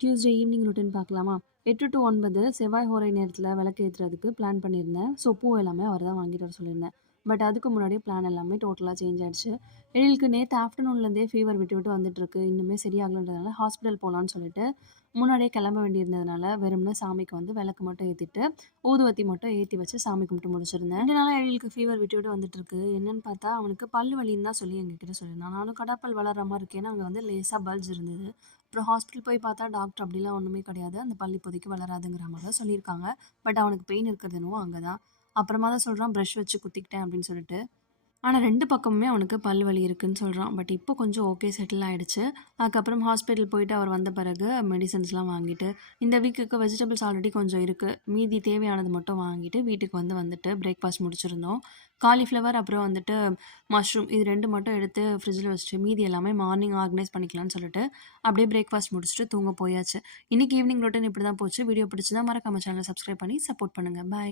Tuesday evening routine பார்க்கலாமா? 8 two 9 செவ்வாய் ஹோரை நேரத்தில விளக்கு ஏத்துறதுக்கு பிளான் பண்ணியிருந்தேன். ஸோ பூ எல்லாமே அவர் தான் வாங்கிட்டு வர சொல்லியிருந்தேன். பட் அதுக்கு முன்னாடியே பிளான் எல்லாமே டோட்டலா சேஞ்ச் ஆயிடுச்சு. எழிலுக்கு நேத்து ஆஃப்டர்நூன்லேருந்தே ஃபீவர் விட்டு விட்டு வந்துட்டுருக்கு. இன்னுமே சரியாகலன்றதுனால ஹாஸ்பிட்டல் போலான்னு சொல்லிட்டு, முன்னாடியே கிளம்ப வேண்டியிருந்ததுனால, வெறுமனே சாமிக்கு வந்து விளக்கு மட்டும் ஏத்திட்டு, ஊதுவத்தி மட்டும் ஏத்தி வச்சு சாமி கும்பிட்டு முடிச்சிருந்தேன். 2 நாளா எழிலுக்கு ஃபீவர் விட்டு விட்டு வந்துட்டுருக்கு. என்னன்னு பார்த்தா, அவனுக்கு பல்லு வலின்னு தான் சொல்லி எங்ககிட்ட சொல்லியிருந்தான். நானும் கடாப்பல் வளர்ற மாரி இருக்கு. ஏன்னா, அங்க வந்து லேசா பல்ஸ் இருந்தது. அப்புறம் ஹாஸ்பிட்டல் போய் பார்த்தா டாக்டர் அப்படிலாம் ஒண்ணுமே கிடையாது. அந்த பல் இப்போதைக்கு வளராதுங்கிற மாரி தான் சொல்லியிருக்காங்க. பட் அவனுக்கு பெயின் இருக்கிறது என்னவோ அங்க தான். அப்புறமா தான் சொல்றான் பிரஷ் வச்சு குத்திக்கிட்டேன் அப்படின்னு சொல்லிட்டு. ஆனா 2 பக்கமுமே அவனுக்கு பல் வலி இருக்குன்னு சொல்றான். பட் இப்போ கொஞ்சம் ஓகே செட்டில் ஆயிடுச்சு. அதுக்கப்புறம் ஹாஸ்பிட்டல் போயிட்டு அவர் வந்த பிறகு மெடிசின்ஸ்லாம் வாங்கிட்டு, இந்த வீக்குக்கு வெஜிடபிள்ஸ் ஆல்ரெடி கொஞ்சம் இருக்கு. மீதி தேவையானது மட்டும் வாங்கிட்டு வீட்டுக்கு வந்துட்டு பிரேக்ஃபாஸ்ட் முடிச்சிருந்தோம். காலிஃப்ளவர் அப்புறம் வந்துட்டு மஷ்ரூம் இது 2 மட்டும் எடுத்து ஃப்ரிட்ஜில வச்சுட்டு மீதி எல்லாமே மார்னிங் ஆர்கனைஸ் பண்ணிக்கலாம்னு சொல்லிட்டு, அப்படியே பிரேக்ஃபாஸ்ட் முடிச்சுட்டு தூங்க போயாச்சு. இன்னைக்கு ஈவினிங் ரொட்டீன் இப்படி தான் போச்சு. வீடியோ பிடிச்சிருந்தா மறக்காம சேனல சப்ஸ்கிரைப் பண்ணி சப்போர்ட் பண்ணுங்க. பாய்.